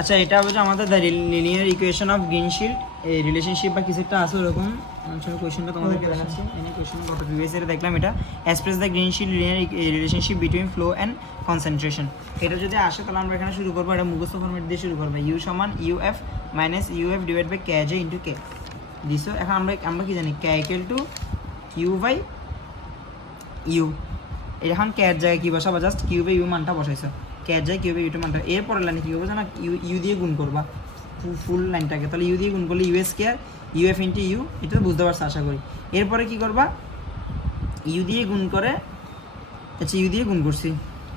আচ্ছা এটা হচ্ছে আমাদের দ্য লিনিয়ার ইকুয়েশন অফ গ্রিনশিল্ড এই রিলেশনশিপ বা কিছু একটা আছে ওরকম কোয়েশনটা তোমাদেরকে দেখাচ্ছি এই কোয়েশন গত প্রিভিয়াস ইয়ারে দেখলাম এটা express the Greenshield linear relationship between flow and concentration. এটা যদি আসে তাহলে আমরা এখানে শুরু করবো, এটা মুখস্থ ফরম্যাট দিয়ে শুরু করবো, ইউ সমান UF minus UF divide by K J into K দিছো। এখন আমরা কি জানি K equal to Q by U. এখন কে এর জায়গায় কি বসাবা, জাস্ট কিউ বাই ইউ মানটা বসাইছো, কে এর জায়গায় কিউ বাই ইউটা মানটা। এরপরের লাইনে কী করবো জানো, ইউ দিয়ে গুণ করবা ফুল লাইনটাকে, তাহলে ইউ দিয়ে গুণ করলে u square u f into u, এটা তো বুঝতে পারছো আশা করি। এরপরে কী করবা, ইউ দিয়ে গুণ করে, আচ্ছা ইউ দিয়ে গুণ করছি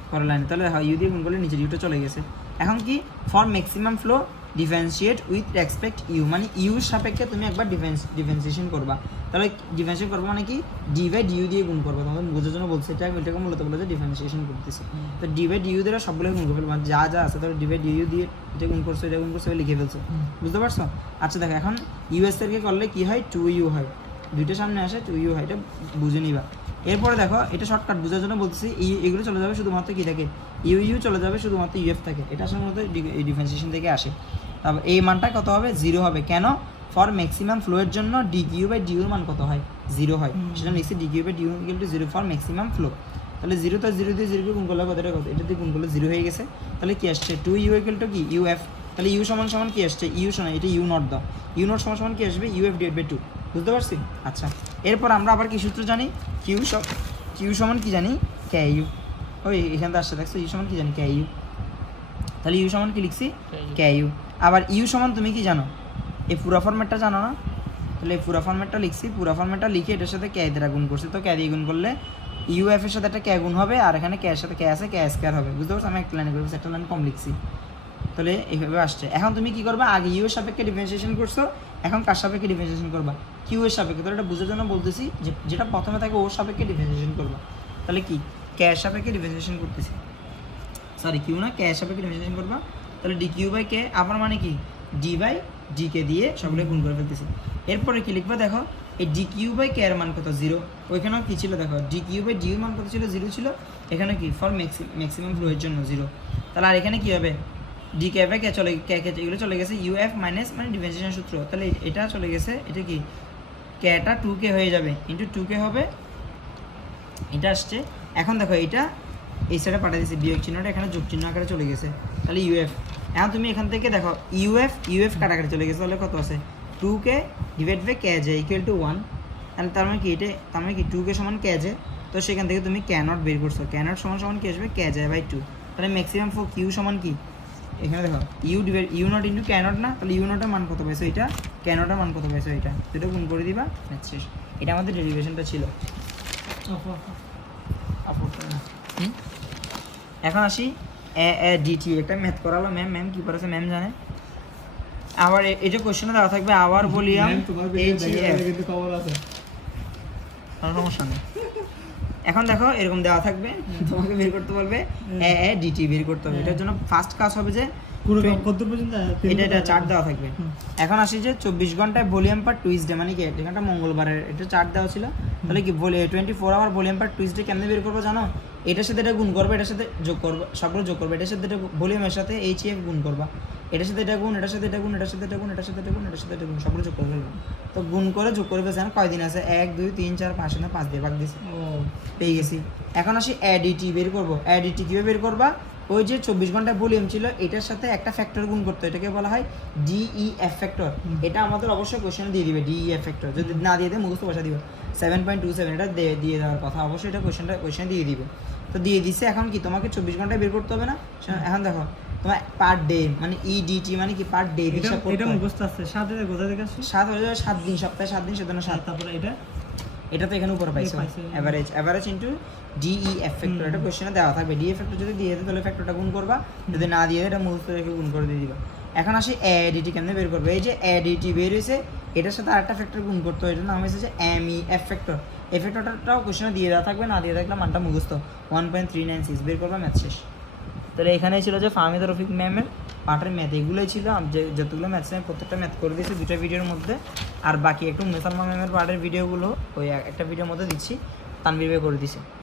পরের লাইনে, তাহলে হয় ইউ দিয়ে গুণ করলে নিচের ইউটা চলে গেছে। এখন কি for maximum flow differentiate with respect u, মানে ইউর সাপেক্ষে তুমি একবার ডিফারেন্সিয়েশন করবা। তাহলে ডিফারেন্সিয়েশন করবো মানে কি ডি বাই ডিউ দিয়ে গুণ করবো, তোমাদের বোঝার জন্য বলছে এটাকে মূলত বলে যে ডিফারেন্সিয়েশন করতেছে। তো ডি বাই ডিউ দিয়ে সবগুলো গুণ করে ফেলবো, মানে যা যা আছে তাহলে ডি বাই ডিউ দিয়ে এটা গুণ করছো এটা গুণ করছো লিখে ফেলছো, বুঝতে পারছো? আচ্ছা দেখো এখন ইউএস এর কে করলে কি হয়, টু ইউ হয়, দুইটা সামনে আসে টু ইউ হয়, এটা বুঝে নিবা। এরপরে দেখো এটা শর্টকাট বোঝার জন্য বলতেছি, এগুলো চলে যাবে শুধুমাত্র কি থাকে, ইউ ইউ চলে যাবে শুধুমাত্র ইউএফ থাকে, এটা আসলে মূলত এই ডিফারেন্সিয়েশন থেকে আসে। তারপর এই মানটা কত হবে, জিরো হবে। কেন, ফর ম্যাক্সিমাম ফ্লোয়ের জন্য ডি কিউ বাই ডিউর মান কত হয়, জিরো হয়, সেটা লিখছি d q by d u equal to zero for maximum flow. তাহলে জিরো তো জিরো দিয়ে জিরোকে গুণ করলে কতটা কত, এটা দিয়ে গুণ করলে জিরো হয়ে গেছে। তাহলে কি আসছে, টু ইউ ইকুয়াল টু কি ইউএফ, তাহলে ইউ সমান সমান কি আসছে, ইউ সমান এটা ইউ নট দাও, ইউ নট সমান সমান কি আসবে, ইউএফ ডিভাইড বাই টু, বুঝতে পারছি? আচ্ছা এরপর আমরা আবার কি সূত্র জানি, কিউ সমান কি জানি, কে ইউ, ওই এখান থেকে আসছে দেখছো, ইউ সমান কি জানি, কে ইউ, তাহলে ইউ সমান কি লিখছি, কে ইউ। আবার ইউ সমান তুমি কি জানো, এই পুরা ফরম্যাটটা জানো না, তাহলে এই পুরা ফরম্যাটটা লিখছি, পুরা ফরম্যাটটা লিখে এটার সাথে কে দ্বারা গুণ করছি, তো কে দিয়ে গুণ করলে ইউ এফ এর সাথে একটা কে গুণ হবে, আর এখানে কে এর সাথে কে আছে, কে স্কয়ার হবে, বুঝতে পারছো? আমি একটা লাইনে করবো, একটা লাইন কম লিখছি, তাহলে এইভাবে আসছে। এখন তুমি কি করবা, আগে ইউ এর সাপেক্ষে ডিফারেন্সিয়েশন করছো, এখন কার সাপেক্ষে ডিফারেন্সিয়েশন করবা, কিউ এর সাপেক্ষে। তাহলে এটা বুঝার জন্য বলতেছি যে যেটা প্রথমে থাকে ওর সাপেক্ষে ডিফারেন্সিয়েশন করবা। তাহলে কি কে এর সাপেক্ষে ডিফারেন্সিয়েশন করতেছি, সরি কিউ না, কে এর সাপেক্ষে ডিফারেন্সিয়েশন করবা। তাহলে ডি কিউ বাই কে, আবার মানে কি ডি বাই ডি কে দিয়ে সবগুলো গুণ করে ফেলতেছি। এরপরে কি লিখবো দেখো, এই ডি কিউ বাই কে এর মান কত, জিরো, ওইখানেও কি ছিল দেখো, ডি কিউ বাই ডি মান কত ছিল, জিরো ছিল, এখানে কি ফর ম্যাক্সিমাম ফ্লো এর জন্য জিরো। তাহলে আর এখানে কি হবে, ডি কে বাই কে চলে, কে কে এগুলো চলে গেছে, ইউ এফ মাইনাস মানে ডিফারেন্সিয়েশন সূত্র, তাহলে এটা চলে গেছে, এটা কি কেটা টু কে হয়ে যাবে ইন্টু টু কে হবে, এটা আসছে। এখন দেখো এটা এই সাইডে পাঠিয়ে দিয়েছে, বিয়োগ চিহ্নটা এখানে যোগ চিহ্ন আকারে চলে গেছে, তাহলে ইউএফ। এখন তুমি এখান থেকে দেখো ইউএফ কাটাকাটি চলে গেছে, তাহলে কত আছে, two k divide by K j equal to one. তাহলে তার মানে কি এটা, তার মানে কি টু কে সমান কে জে, তো সেখান থেকে তুমি কে নট বের করছো, কে নট সমান সমান কি আসবে, কে জে বাই টু। তাহলে ম্যাক্সিমাম ফর কিউ সমান কি, এখানে দেখো u divide u not into k not না, তাহলে ইউ নটের মান কত পাইছো এটা, কে নটের মান কত পাইছো এটা, দুটো গুণ করে দিবা, শেষ। এটা আমাদের ডেরিভেশনটা ছিল। এখন আসি ডিটি, একটা ম্যাথ করালো ম্যাম কি করেছে ম্যাম জানে। আবার এই যে কোশ্চেনে দেওয়া থাকবে আবার ভলিউম সমস্যা নেই। এখন দেখো এরকম দেওয়া থাকবে, তোমাকে বের করতে বলবে ডিটি বের করতে হবে। এটার জন্য ফার্স্ট কাজ হবে যে এটা চার্ট দেওয়া থাকবে। এখন আসি যে 24 ঘন্টায় ভলিউম পার টুইসডে, মানে কি এখানটা মঙ্গলবারের এটা চার্ট দেওয়া ছিল, তাহলে কি 24 আওয়ার ভলিউম পার টুইসডে কেমনে বের করবো জানো, এটার সাথে এটা গুণ করবে, এটার সাথে যোগ করবে, সবগুলো যোগ করবে, এটার সাথে এটা ভলিউমের সাথে এইচএফ গুণ করবা, এটার সাথে এটা গুণ, এটার সাথে এটা গুণ, এটার সাথে এটা গুণ, এটার সাথে এটা গুণ, এটার সাথে এটা গুণ, সবগুলো যোগ করে ফেলবে। তো গুণ করে যোগ করে ফেলছে, কয়দিন আছে, 1 2 3 4 5 না 5 দিয়ে ভাগ দিয়েছি, পেয়ে গেছি। এখন আসি অ্যাডিটি বের করবো। অ্যাডিটি কীভাবে বের করবা, ওই যে 24 ঘন্টায় ভলিউম ছিল এটার সাথে একটা ফ্যাক্টর গুণ করতে, এটাকে বলা হয় ডিইএফ ফ্যাক্টর। এটা আমাদের অবশ্যই কোশ্চেনে দিয়ে দিবে ডিইএফ ফ্যাক্টর, যদি না দিয়ে দেয় মুখস্থ বসা দিবে 7.27, এটা দিয়ে দেওয়ার কথা, অবশ্যই এটা কোশ্চেনে দিয়ে দিবে। তো দিয়ে দিচ্ছে। এখন কি তোমাকে 24 ঘন্টায় বের করতে হবে না, এখন দেখো তোমার পার ডে মানে ইডিটি মানে কি পার ডে হিসাব করতে, এটা মুখস্থ আছে 7 এর কোথা থেকে আসছে, 7 হয়ে যাবে 7 দিন, সপ্তাহে 7 দিন, সেজন্য 7। তারপরে এটা তো এখানে উপরে পাইছো এভারেজ ইনটু ডিইএফ ফ্যাক্টর, এটা কোশ্চেনে দেওয়া থাকবে। ডিএফ ফ্যাক্টর যদি দিয়ে দেয় তাহলে ফ্যাক্টরটা গুণ করবা, যদি না দিয়ে এটা মুখস্থ রেখে গুণ করে দিয়ে দিবা। এখন আসি এডিটি কেমনে বের করবে, এই যে এডিটি বের হয়েছে এটার সাথে আরেকটা ফ্যাক্টর গুণ করতে হয়, এটার নাম হয়েছে যে এমইএফ ফ্যাক্টর। এই ফ্যাক্টরটাও কোশ্চেনে দিয়ে দেওয়া থাকবে, না দিয়ে থাকলে মানটা মুখস্থ 1.396 বের করবা, ম্যাথ শেষ। তাহলে এখানেই ছিল যে ফাহমিদা রফিক ম্যামের পার্টের ম্যাথ, এগুলোই ছিল যে যতগুলো ম্যাথস আমি প্রত্যেকটা ম্যাথ করে দিয়েছি 2টা ভিডিওর মধ্যে, আর বাকি একটু মুসালমা ম্যামের পার্টের ভিডিওগুলো ওই একটা ভিডিওর মধ্যে দিচ্ছি, তানভীর ভাই করে দিছে।